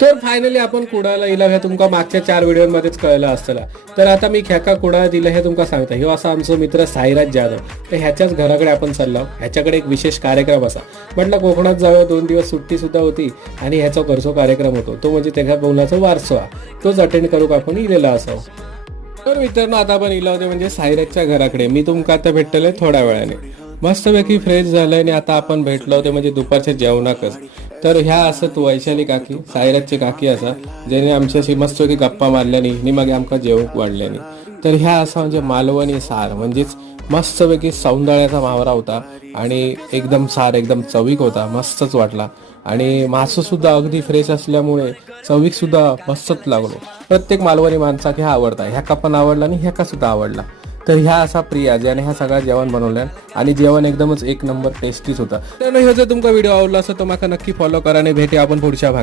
तर फायनली आपण कुडाला इला हे तुमका मागच्या 4 व्हिडिओमध्येच कळलं असतं. तर आता मी ह्याका कुडाळ दिलं हे तुमका सांगता. ह्यो असा आमचा मित्र साईराज जाधव. तर ह्याच्याच घराकडे आपण चाललो. ह्याच्याकडे एक विशेष कार्यक्रम असा. म्हटलं कोकणात जावं, 2 दिवस सुट्टी सुद्धा होती आणि ह्याचा घरचा कार्यक्रम होतो. तो म्हणजे त्याच्या बोलाचा वारसा. तोच अटेंड करूक आपण इलेला असावं. तर मित्रांनो आता आपण इला होते म्हणजे साईराजच्या घराकडे. मी तुमका आता भेटतले थोड्या वेळाने. मस्तपैकी फ्रेश झालंय आणि आता आपण भेटलो होते म्हणजे दुपारच्या जेवणाकच. तर ह्या असत वैशाली काकी, साईराजची काकी असा, ज्याने आमच्याशी मस्तपैकी गप्पा मारल्यानी आणि मग आमका जेवूक वाढल्यानी. तर ह्या असा म्हणजे मालवणी सार म्हणजेच मस्तपैकी सौंदर्याचा मावरा होता आणि एकदम सार एकदम चवीक होता, मस्तच वाटला. आणि मासं सुद्धा अगदी फ्रेश असल्यामुळे चवीक सुद्धा मस्तच लागलो. प्रत्येक मालवणी माणसाक ह्या आवडता, ह्याका पण आवडला आणि ह्याका सुद्धा आवडला. तर ह्या असा प्रिया ज्याने ह्या सगळा जेवण बनवलं आणि जेवण एकदमच एक नंबर टेस्टीच होता. तर ह्यो जर तुमका व्हिडिओ आवडला असेल तर माका नक्की फॉलो करा आणि भेटूया आपण पुढच्या भागात.